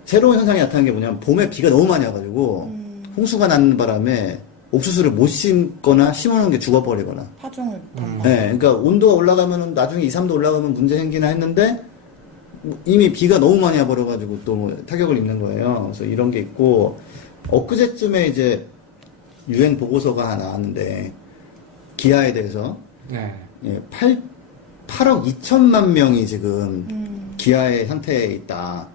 새로운 현상이 나타난 게 뭐냐면, 봄에 비가 너무 많이 와가지고 홍수가 나는 바람에 옥수수를 못 심거나 심어놓은 게 죽어버리거나. 파종을 네, 그러니까 온도가 올라가면 나중에 2, 3도 올라가면 문제 생기나 했는데, 이미 비가 너무 많이 와버려가지고 또 타격을 입는 거예요. 그래서 이런 게 있고, 엊그제쯤에 이제 유엔 보고서가 하나 나왔는데, 기아에 대해서 네. 예, 8억 2천만 명이 지금 기아의 상태에 있다.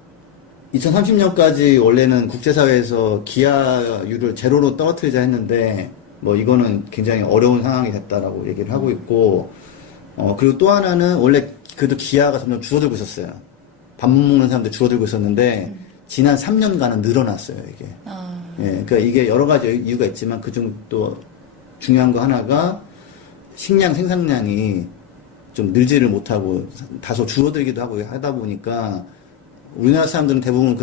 2030년까지 원래는 국제사회에서 기아율을 제로로 떨어뜨리자 했는데, 뭐 이거는 굉장히 어려운 상황이 됐다라고 얘기를 하고 있고, 그리고 또 하나는 원래 그래도 기아가 점점 줄어들고 있었어요. 밥 못 먹는 사람들 줄어들고 있었는데, 지난 3년간은 늘어났어요, 이게. 아, 예, 그러니까 이게 여러 가지 이유가 있지만 그중 또 중요한 거 하나가 식량 생산량이 좀 늘지를 못하고 다소 줄어들기도 하고 하다 보니까, 우리나라 사람들은 대부분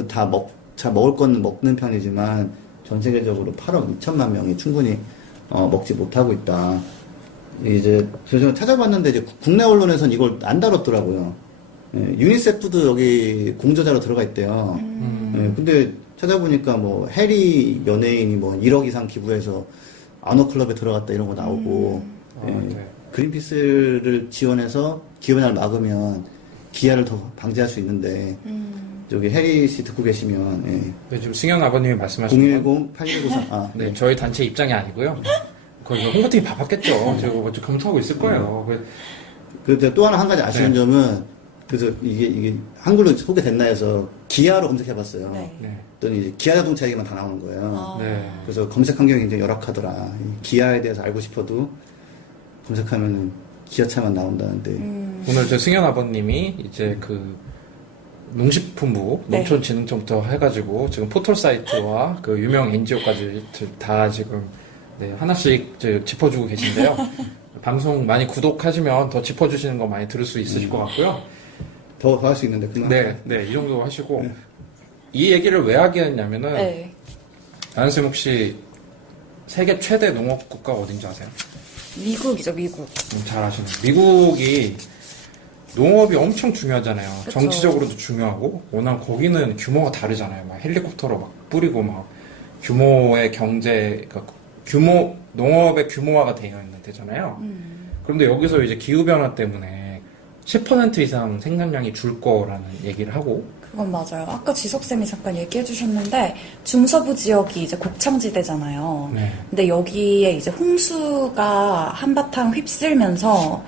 잘 먹을 건 먹는 편이지만 전 세계적으로 8억 2천만 명이 충분히 먹지 못하고 있다. 이제 그래서 찾아봤는데 이제 국내 언론에서는 이걸 안 다뤘더라고요. 예, 유니세프도 여기 공저자로 들어가 있대요. 예, 근데 찾아보니까 뭐 해리 연예인이 뭐 1억 이상 기부해서 아노클럽에 들어갔다 이런 거 나오고, 예, 네. 그린피스를 지원해서 기후변화를 막으면 기아를 더 방지할 수 있는데, 저기 해리 씨 듣고 계시면, 예. 네, 지금 승현 아버님이 말씀하신 건 010-8193, 아, 네, 저희 단체 입장이 아니고요. 거기 홍보팀이 바빴겠죠. 제가 뭐좀 검토하고 있을 거예요. 그런데 또 한 가지 아쉬운 네. 점은, 그래서 이게 한글로 소개됐나 해서 기아로 검색해봤어요. 네. 네. 그랬더니 이제 기아 자동차 얘기만 다 나오는 거예요. 아. 네. 그래서 검색 환경이 굉장히 열악하더라. 이 기아에 대해서 알고 싶어도 검색하면은 기아차만 나온다는데. 오늘 저 승현 아버님이 이제 그 농식품부, 네. 농촌진흥청부터 해가지고 지금 포털 사이트와 그 유명 NGO까지 다 지금 네, 하나씩 이제 짚어주고 계신데요. 방송 많이 구독하시면 더 짚어주시는 거 많이 들을 수 있으실 것 같고요. 더 할 수 있는데, 그만. 네, 네, 이 정도 하시고 이 얘기를 왜 하게 했냐면은 네. 아연쌤 혹시 세계 최대 농업 국가가 어딘지 아세요? 미국이죠, 미국. 잘 아시는 미국이 농업이 엄청 중요하잖아요. 그쵸. 정치적으로도 중요하고 워낙 거기는 규모가 다르잖아요. 막 헬리콥터로 막 뿌리고 막 규모의 경제, 그러니까 농업의 규모화가 되어 있는 데잖아요. 그런데 여기서 이제 기후 변화 때문에 10% 이상 생산량이 줄 거라는 얘기를 하고. 그건 맞아요. 아까 지석쌤이 잠깐 얘기해 주셨는데, 중서부 지역이 이제 곡창지대잖아요. 네. 근데 여기에 이제 홍수가 한바탕 휩쓸면서,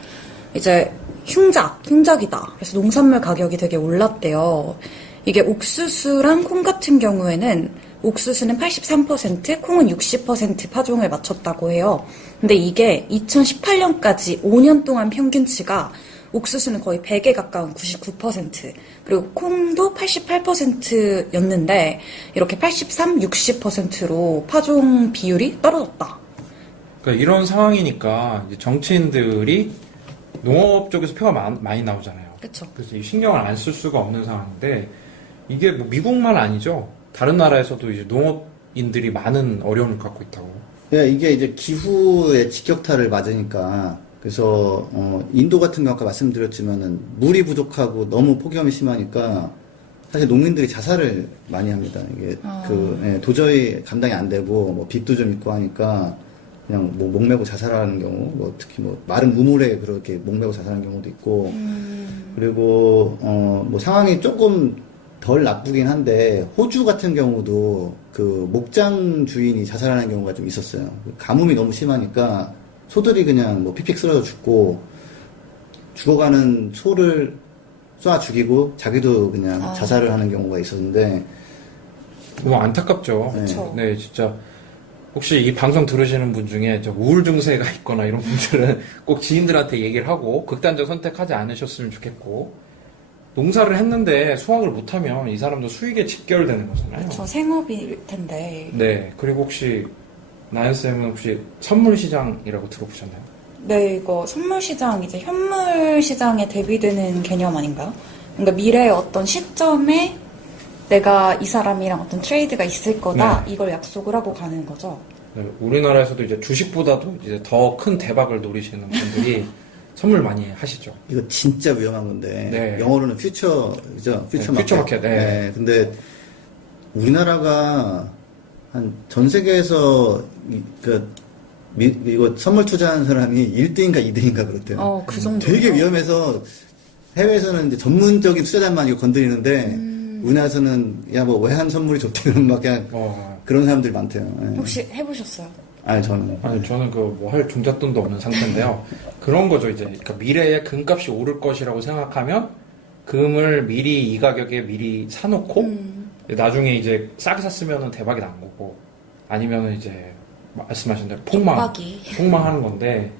이제 흉작이다. 그래서 농산물 가격이 되게 올랐대요. 이게 옥수수랑 콩 같은 경우에는 옥수수는 83%, 콩은 60% 파종을 마쳤다고 해요. 근데 이게 2018년까지 5년 동안 평균치가 옥수수는 거의 100에 가까운 99%, 그리고 콩도 88%였는데 이렇게 83, 60%로 파종 비율이 떨어졌다. 그러니까 이런 상황이니까 이제 정치인들이 농업 쪽에서 표가 많이 나오잖아요. 그쵸. 그래서 이 신경을 안 쓸 수가 없는 상황인데 이게 뭐 미국만 아니죠. 다른 나라에서도 이제 농업인들이 많은 어려움을 갖고 있다고. 예, 이게 이제 기후의 직격탄을 맞으니까 그래서 인도 같은 경우 아까 말씀드렸지만은 물이 부족하고 너무 폭염이 심하니까 사실 농민들이 자살을 많이 합니다. 이게 예, 도저히 감당이 안 되고 뭐 빚도 좀 있고 하니까 그냥 뭐 목매고 자살하는 경우, 뭐 특히 뭐 마른 우물에 그렇게 목매고 자살하는 경우도 있고 그리고 뭐 상황이 조금 덜 나쁘긴 한데 호주 같은 경우도 그 목장 주인이 자살하는 경우가 좀 있었어요. 가뭄이 너무 심하니까 소들이 그냥 뭐 픽픽 쓰러져 죽고 죽어가는 소를 쏴 죽이고 자기도 그냥 자살을 하는 경우가 있었는데 너무 안타깝죠. 그쵸. 네, 진짜 혹시 이 방송 들으시는 분 중에 저 우울 증세가 있거나 이런 분들은 꼭 지인들한테 얘기를 하고 극단적 선택하지 않으셨으면 좋겠고, 농사를 했는데 수확을 못하면 이 사람도 수익에 직결되는 거잖아요. 저 생업일 텐데. 네, 그리고 혹시 나연쌤은 혹시 선물시장이라고 들어보셨나요? 네, 이거 선물시장, 이제 현물시장에 대비되는 개념 아닌가요? 그러니까 미래의 어떤 시점에 내가 이 사람이랑 어떤 트레이드가 있을 거다, 이걸 약속을 하고 가는 거죠. 네, 우리나라에서도 이제 주식보다도 이제 더 큰 대박을 노리시는 분들이 선물 많이 하시죠. 이거 진짜 위험한 건데 네. 영어로는 퓨처죠. 퓨처 네, 마켓. 퓨처 마켓, 네. 근데 우리나라가 한 전 세계에서 이거 선물 투자하는 사람이 1등인가 2등인가 그렇대요. 그 정도. 되게 위험해서 해외에서는 이제 전문적인 투자자만 이거 건드리는데 우리나라에서는 야 뭐 외환 선물이 좋대 그런 막 그냥 그런 사람들이 많대요. 예. 혹시 해보셨어요? 아니 저는 저는 그 뭐 할 종잣돈도 없는 상태인데요. 그런 거죠. 이제 그러니까 미래에 금값이 오를 것이라고 생각하면 금을 미리 이 가격에 미리 사놓고 나중에 이제 싸게 샀으면 대박이 난 거고, 아니면은 이제 말씀하신 대로 폭망하는 건데,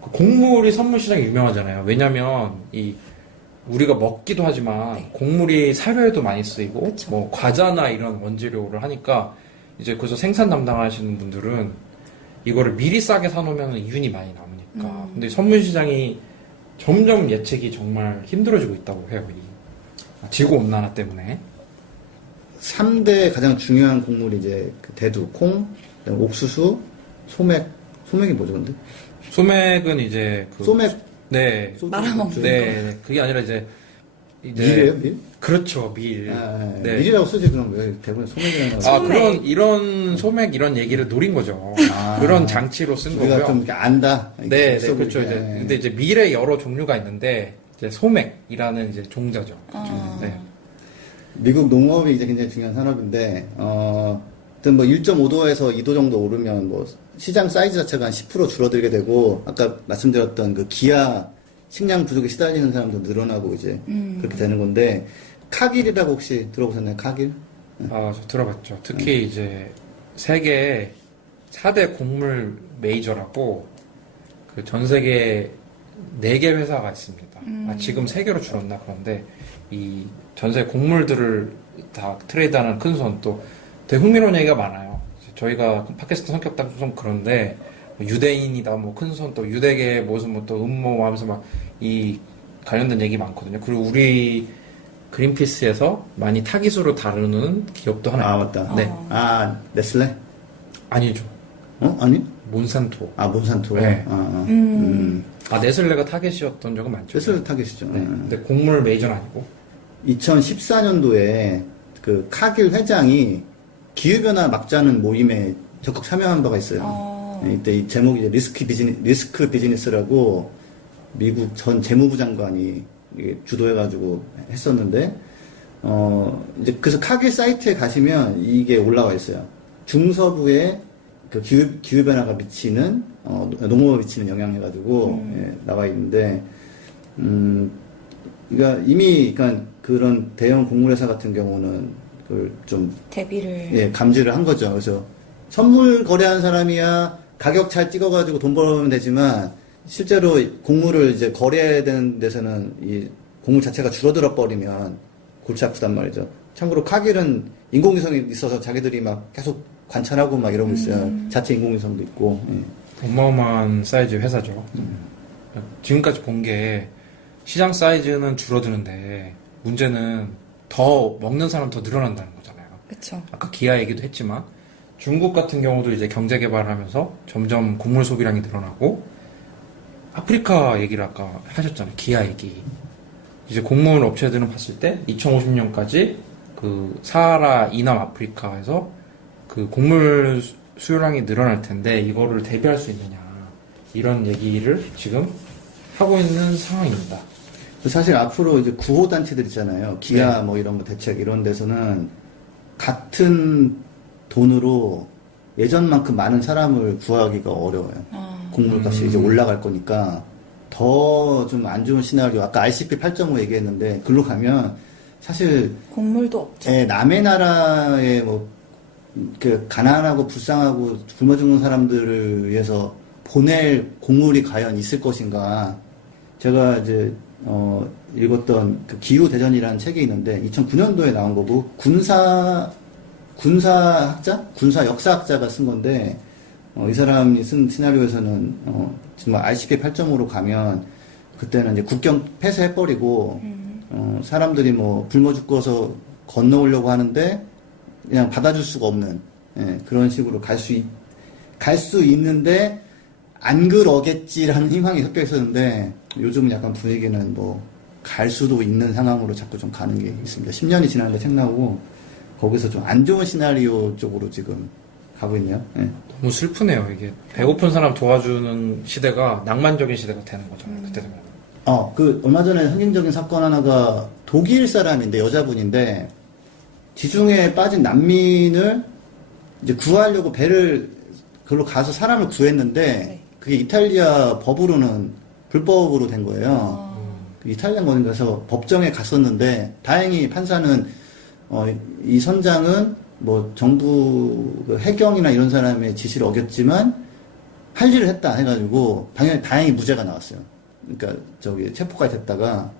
그 곡물이 선물 시장이 유명하잖아요. 왜냐면 이 우리가 먹기도 하지만 곡물이 사료에도 많이 쓰이고, 그쵸. 뭐 과자나 이런 원재료를 하니까 이제 그래서 생산 담당하시는 분들은 이거를 미리 싸게 사놓으면 이윤이 많이 남으니까. 근데 선물 시장이 점점 예측이 정말 힘들어지고 있다고 해요. 이 지구 온난화 때문에. 3대 가장 중요한 곡물이 이제 그 대두, 콩, 그다음에 옥수수, 소맥이 뭐죠 근데? 소맥은 이제 그 소맥 네. 말아먹는 네. 그게 아니라 이제 밀이에요, 밀? 그렇죠, 밀. 네. 밀이라고 쓰지 그럼 왜 대부분 소맥이라는 거? 그런 이런 소맥 이런 얘기를 노린 거죠. 그런 장치로 쓴 우리가 거고요. 좀 이렇게 안다. 네, 그렇죠. 이제 근데 이제 밀의 여러 종류가 있는데 이제 소맥이라는 이제 종자죠. 네. 미국 농업이 이제 굉장히 중요한 산업인데, 하여튼 뭐 1.5도에서 2도 정도 오르면 뭐 시장 사이즈 자체가 한 10% 줄어들게 되고, 아까 말씀드렸던 그 기아 식량 부족에 시달리는 사람도 늘어나고 이제 그렇게 되는 건데, 카길이라고 혹시 들어보셨나요? 카길? 저 들어봤죠. 특히 이제 세계 4대 곡물 메이저라고 그 전 세계 4개 회사가 있습니다. 지금 3개로 줄었나 그런데 이 전 세계 곡물들을 다 트레이드하는 큰 손, 또 되게 흥미로운 얘기가 많아요. 저희가 팟캐스트 성격상 좀 그런데 뭐 유대인이다 뭐 큰 손, 또 유대계 무슨 뭐 또 음모 하면서 막 이 관련된 얘기 많거든요. 그리고 우리 그린피스에서 많이 타깃으로 다루는 기업도 하나 아, 맞다. 네. 네슬레? 아니죠. 아니? 몬산토. 몬산토. 네. 네슬레가 타겟이었던 적은 많죠. 네슬레 타겟이죠. 네. 근데 곡물 메이저는 아니고. 2014년도에 그 카길 회장이 기후변화 막자는 모임에 적극 참여한 바가 있어요. 네, 이때 이 제목이 이제 리스크 비즈니스라고 미국 전 재무부 장관이 이게 주도해가지고 했었는데, 이제 그래서 카길 사이트에 가시면 이게 올라와 있어요. 중서부에 그 기후변화가 미치는, 농업에 미치는 영향 해가지고, 예, 나와 있는데, 그러니까 이미, 그러니까 그런 대형 곡물회사 같은 경우는 그걸 좀, 대비를. 예, 감지를 한 거죠. 그래서 선물 거래한 사람이야 가격 잘 찍어가지고 돈 벌면 되지만, 실제로 곡물을 이제 거래되는 데서는 이 곡물 자체가 줄어들어 버리면 골치 아프단 말이죠. 참고로 카길은 인공위성이 있어서 자기들이 막 계속 관찰하고 막 이러고 있어요. 자체 인공위성도 있고. 예. 어마어마한 사이즈 회사죠. 지금까지 본 게 시장 사이즈는 줄어드는데 문제는 더 먹는 사람 더 늘어난다는 거잖아요. 그쵸. 아까 기아 얘기도 했지만 중국 같은 경우도 이제 경제 개발하면서 점점 곡물 소비량이 늘어나고 아프리카 얘기를 아까 하셨잖아요. 기아 얘기. 이제 곡물 업체들은 봤을 때 2050년까지 그 사하라 이남 아프리카에서 그 곡물 수요량이 늘어날 텐데 이거를 대비할 수 있느냐 이런 얘기를 지금 하고 있는 상황입니다. 사실 앞으로 이제 구호단체들 있잖아요. 기아 뭐 이런 거 대책 이런 데서는 같은 돈으로 예전만큼 많은 사람을 구하기가 어려워요. 곡물값이 이제 올라갈 거니까 더 좀 안 좋은 시나리오. 아까 RCP 8.5 얘기했는데 글로 가면 사실 곡물도 없죠. 예, 남의 나라에 뭐 그 가난하고 불쌍하고 굶어 죽는 사람들을 위해서 보낼 곡물이 과연 있을 것인가. 제가 이제 읽었던 그 기후 대전이라는 책이 있는데 2009년도에 나온 거고 군사 역사학자가 쓴 건데 이 사람이 쓴 시나리오에서는 정말 RCP 8.5로 가면 그때는 이제 국경 폐쇄해버리고 사람들이 뭐 굶어 죽어서 건너오려고 하는데 그냥 받아줄 수가 없는 예, 그런 식으로 갈 수 있는데 안 그러겠지라는 희망이 섞여 있었는데 요즘은 약간 분위기는 뭐 갈 수도 있는 상황으로 자꾸 좀 가는 게 있습니다. 10년이 지났는데 책 나오고 거기서 좀 안 좋은 시나리오 쪽으로 지금 가고 있네요. 예. 너무 슬프네요. 이게 배고픈 사람 도와주는 시대가 낭만적인 시대가 되는 거잖아요. 그때 되면. 그 얼마 전에 상징적인 사건 하나가 독일 사람인데 여자분인데 지중해에 빠진 난민을 이제 구하려고 배를 그걸로 가서 사람을 구했는데 그게 이탈리아 법으로는 불법으로 된 거예요. 그 이탈리아 거인 가서 법정에 갔었는데 다행히 판사는 이 선장은 뭐 정부 그 해경이나 이런 사람의 지시를 어겼지만 할 일을 했다 해가지고 다행히 무죄가 나왔어요. 그러니까 저기 체포가 됐다가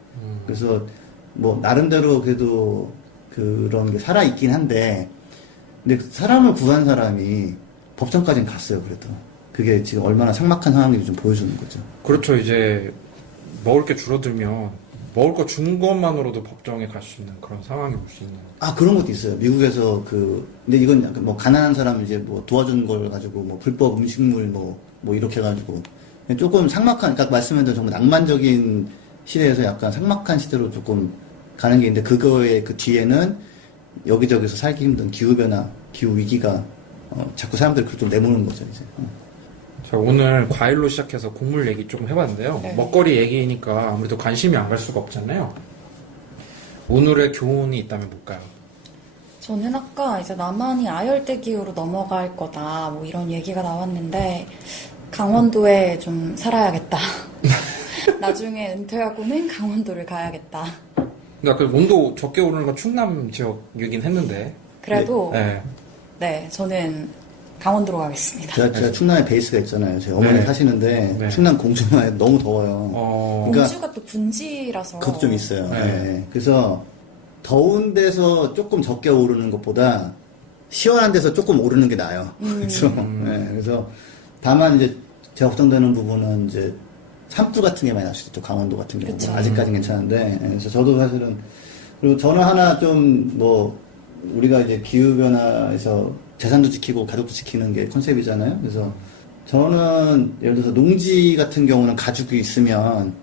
그래서 뭐 나름대로 그래도 그런 게 살아 있긴 한데 근데 사람을 구한 사람이 법정까지는 갔어요. 그래도 그게 지금 얼마나 삭막한 상황인지 좀 보여주는 거죠. 그렇죠. 이제 먹을 게 줄어들면 먹을 거 준 것만으로도 법정에 갈 수 있는 그런 상황이 올 수 있는. 그런 것도 있어요. 미국에서 근데 이건 약간 뭐 가난한 사람 이제 뭐 도와주는 걸 가지고 뭐 불법 음식물 뭐 이렇게 해가지고 조금 삭막한, 아까 말씀하신 정말 낭만적인 시대에서 약간 삭막한 시대로 조금 가는 게 있는데 그거의 그 뒤에는 여기저기서 살기 힘든 기후변화, 기후위기가 자꾸 사람들을 그걸 좀 내모는 거죠, 이제. 자, 오늘 과일로 시작해서 곡물 얘기 조금 해봤는데요. 네. 먹거리 얘기니까 아무래도 관심이 안 갈 수가 없잖아요. 오늘의 교훈이 있다면 뭘까요? 저는 아까 이제 남한이 아열대 기후로 넘어갈 거다 뭐 이런 얘기가 나왔는데 강원도에 좀 살아야겠다. 나중에 은퇴하고는 강원도를 가야겠다. 근데 아까 온도 적게 오르는 건 충남 지역이긴 했는데. 그래도 네. 네, 저는 강원도로 가겠습니다. 제가 충남에 베이스가 있잖아요. 제 어머니 네. 사시는데 네. 충남 공주마에 너무 더워요. 그러니까 공주가 또 분지라서 그것도 좀 있어요. 네. 네. 그래서 더운 데서 조금 적게 오르는 것보다 시원한 데서 조금 오르는 게 나아요. 그렇죠. 네. 그래서 다만 이제 제가 걱정되는 부분은 이제 산불 같은 게 많이 날 수 있죠. 강원도 같은 경우. 그쵸. 아직까지는 괜찮은데. 네. 그래서 저도 사실은 그리고 저는 하나 좀 뭐 우리가 이제 기후변화에서 재산도 지키고 가족도 지키는 게 컨셉이잖아요. 그래서 저는 예를 들어서 농지 같은 경우는 가지고 있으면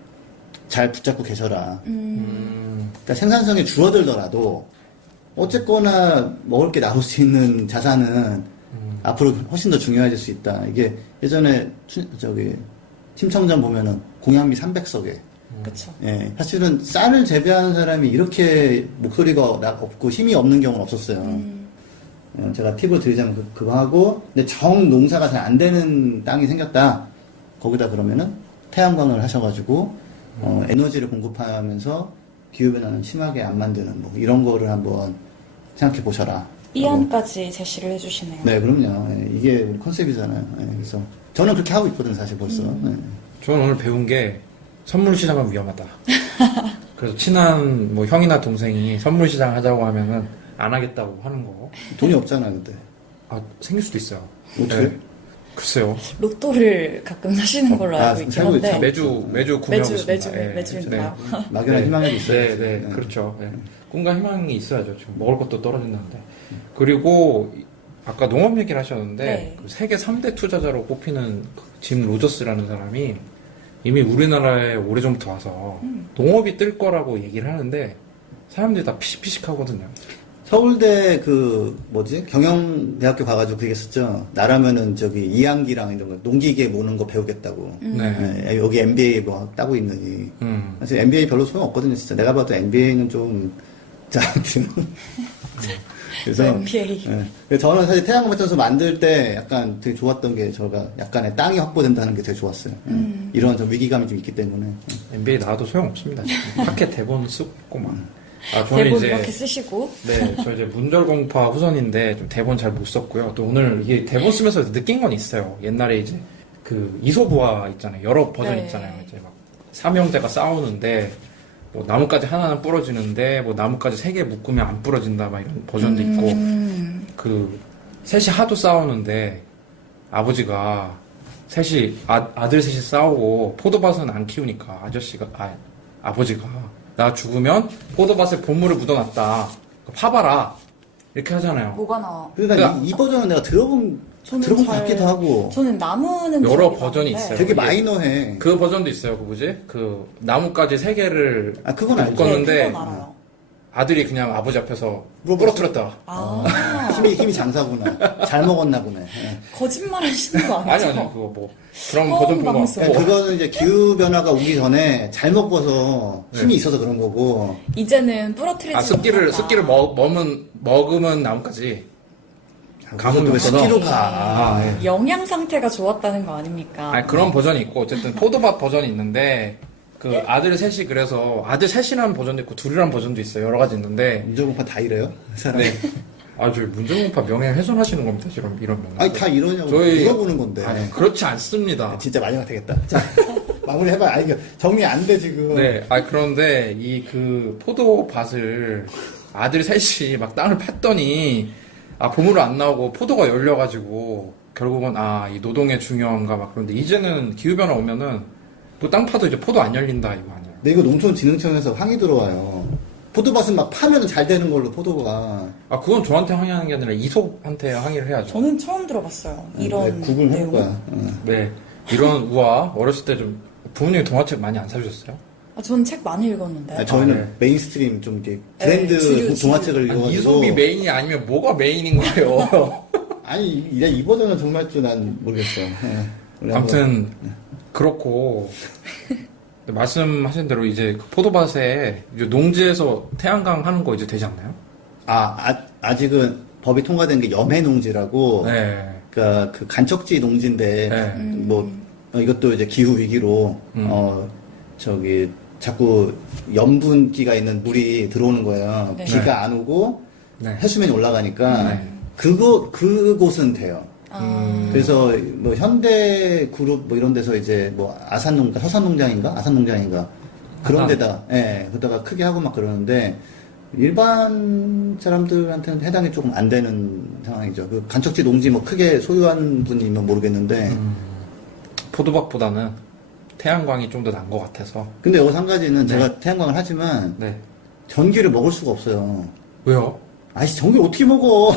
잘 붙잡고 계셔라. 그러니까 생산성이 줄어들더라도 어쨌거나 먹을 게 나올 수 있는 자산은 앞으로 훨씬 더 중요해질 수 있다. 이게 예전에 저기 침청전 보면은 공양미 300석에 그쵸. 예, 사실은 쌀을 재배하는 사람이 이렇게 목소리가 없고 힘이 없는 경우는 없었어요. 제가 팁을 드리자면 그거 하고, 근데 정 농사가 잘 안 되는 땅이 생겼다. 거기다 그러면은 태양광을 하셔가지고, 에너지를 공급하면서 기후변화는 심하게 안 만드는 뭐 이런 거를 한번 생각해 보셔라. 이 안까지 제시를 해주시네요. 네, 그럼요. 예, 이게 우리 컨셉이잖아요. 예, 그래서 저는 그렇게 하고 있거든, 사실 벌써. 예. 저는 오늘 배운 게 선물 시장은 위험하다. 그래서 친한 뭐 형이나 동생이 선물 시장 하자고 하면은 안 하겠다고 하는 거. 돈이 없잖아, 근데. 아, 생길 수도 있어요. 어떻게? 글쎄요. 로또를 가끔 사시는 걸로 알고 있긴 살고 한데. 있죠. 매주 구매하고 매주, 있습니다. 예. 매주인가요? 막연한 희망이 있어요. 네, 네, 그렇죠. 예. 꿈과 희망이 있어야죠. 지금 먹을 것도 떨어진다는데. 그리고 아까 농업 얘기를 하셨는데 네. 그 세계 3대 투자자로 꼽히는 짐 로저스라는 사람이 이미 우리나라에 오래전부터 와서 농업이 뜰 거라고 얘기를 하는데 사람들이 다 피식피식하거든요. 서울대 경영대학교 가가지고 그 얘기했었죠. 나라면은 저기 이항기랑 이런 거, 농기계 모는 거 배우겠다고. 네. 예, 여기 MBA 뭐 따고 있느니. 음. 사실 MBA 별로 소용없거든요, 진짜. 내가 봐도 MBA는 좀, 자, 아무튼. 그래서. MBA. 예. 그래서 저는 사실 태양광 발전소 만들 때 약간 되게 좋았던 게 저가 약간의 땅이 확보된다는 게 되게 좋았어요. 예. 이런 좀 위기감이 좀 있기 때문에. NBA 나와도 소용없습니다. 지금. 학회 대본 쓰고 막. 아, 저는 대본 이제 이렇게 쓰시고. 네, 저 이제 문절공파 후손인데 좀 대본 잘 못 썼고요. 또 오늘 이게 대본 쓰면서 느낀 건 있어요. 옛날에 이제 그 이소부화 있잖아요. 여러 버전 네. 있잖아요. 이제 막 삼형제가 싸우는데 뭐 나뭇가지 하나는 부러지는데 뭐 나뭇가지 3개 묶으면 안 부러진다 막 이런 버전도 있고 그 셋이 하도 싸우는데 아버지가 셋이 아들 셋이 싸우고 포도밭은 안 키우니까 아버지가 나 죽으면 포도밭에 보물을 묻어놨다. 파봐라. 이렇게 하잖아요. 뭐가 나와? 그러니까 이 버전은 내가 들어본 것 같기도 하고. 저는 나무는 여러 기억이 버전이 나는데. 있어요. 되게 이게 마이너해. 그 버전도 있어요. 그 뭐지? 그 나뭇가지 3개를 아, 그건 알죠. 묶었는데 네, 그건 알아요. 아들이 그냥 아버지 앞에서 물어봤어? 부러뜨렸다. 아, 힘이 장사구나. 잘 먹었나 보네. 예. 거짓말 하시는 거 아니죠? 아니 그거 뭐 그런 처음 버전 본 거. 방송. 그러니까 그거는 이제 기후변화가 오기 전에 잘 먹어서 힘이 네. 있어서 그런 거고. 이제는 부러뜨리지 습기를 먹으면 나뭇가지. 가면 왜 있어서. 습기로 가. 네. 영양 상태가 좋았다는 거 아닙니까? 아니 그런 버전이 있고 어쨌든 포도밭 버전이 있는데 그 아들 셋이 그래서 아들 셋이라는 버전도 있고 둘이라는 버전도 있어요. 여러 가지 있는데 문정공파 다 이래요? 네. 아, 저희 문정공파 명예훼손하시는 겁니다. 이러면. 아니, 다 이러냐고 물어보는 건데. 아니, 그렇지 않습니다. 진짜 마지막 되겠다. 자, 마무리 해봐. 아니, 이거 정리 안 돼, 지금. 네. 아, 그런데 이 그 포도밭을 아들 셋이 막 땅을 팠더니 보물 안 나오고 포도가 열려가지고 결국은 이 노동의 중요한가 막 그런데 이제는 기후변화 오면은 또 땅 파도 이제 포도 안 열린다 이거 아니에요. 근데 이거 농촌진흥청에서 항의 들어와요. 포도밭은 막 파면 잘 되는 걸로 포도가. 그건 저한테 항의하는 게 아니라 이솝한테 항의를 해야죠. 저는 처음 들어봤어요. 이런 네, 구글 해볼 내용. 거야. 네. 이런 우화 어렸을 때 좀 부모님이 동화책 많이 안 사주셨어요? 저는 책 많이 읽었는데. 아니, 저희는 네. 메인스트림 좀 이렇게 브랜드 지류. 동화책을 읽어가지고. 이솝이 메인이 아니면 뭐가 메인인 거예요? 아니, 이 버전은 정말 좀 난 모르겠어. 예. 우리 한번- 아무튼 그렇고 말씀하신 대로 이제 그 포도밭에 이제 농지에서 태양광 하는 거 이제 되지 않나요? 아직은 법이 통과된 게 염해농지라고. 네. 그러니까 그 간척지 농지인데 네. 뭐 이것도 이제 기후 위기로 자꾸 염분기가 있는 물이 들어오는 거예요. 네. 비가 안 오고 네. 해수면이 올라가니까 네. 그곳은 돼요. 음. 그래서 뭐 현대 그룹 뭐 이런 데서 이제 뭐 서산농장인가 그런 아산. 데다 그다가 크게 하고 막 그러는데 일반 사람들한테는 해당이 조금 안 되는 상황이죠. 그 간척지 농지 뭐 크게 소유한 분이면 모르겠는데 포도밭보다는 태양광이 좀 더 나은 것 같아서. 근데 여기서 한 가지는 제가 태양광을 하지만 네. 전기를 먹을 수가 없어요. 왜요? 아이씨 전기를 어떻게 먹어?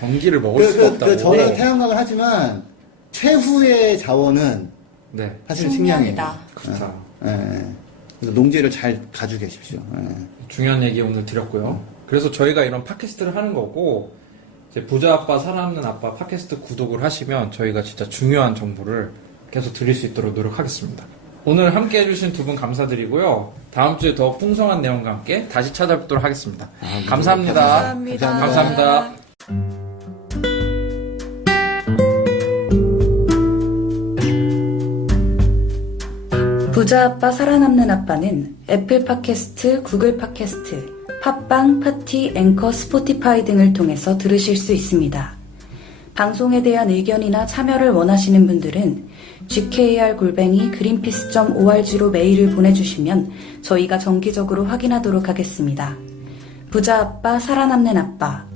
전기를 먹을 수가 없다고. 저는 태양광을 하지만 최후의 자원은 네. 사실 식량이다. 식량이에요. 그렇다. 그래서 농지를 잘 가지고 계십시오. 중요한 얘기 오늘 드렸고요. 그래서 저희가 이런 팟캐스트를 하는 거고, 이제 부자 아빠, 살아남는 아빠 팟캐스트 구독을 하시면 저희가 진짜 중요한 정보를 계속 드릴 수 있도록 노력하겠습니다. 오늘 함께 해주신 두 분 감사드리고요. 다음 주에 더 풍성한 내용과 함께 다시 찾아뵙도록 하겠습니다. 감사합니다. 감사합니다. 감사합니다. 부자 아빠 살아남는 아빠는 애플 팟캐스트, 구글 팟캐스트, 팟빵, 파티, 앵커, 스포티파이 등을 통해서 들으실 수 있습니다. 방송에 대한 의견이나 참여를 원하시는 분들은 gkr@greenpeace.org로 메일을 보내주시면 저희가 정기적으로 확인하도록 하겠습니다. 부자 아빠 살아남는 아빠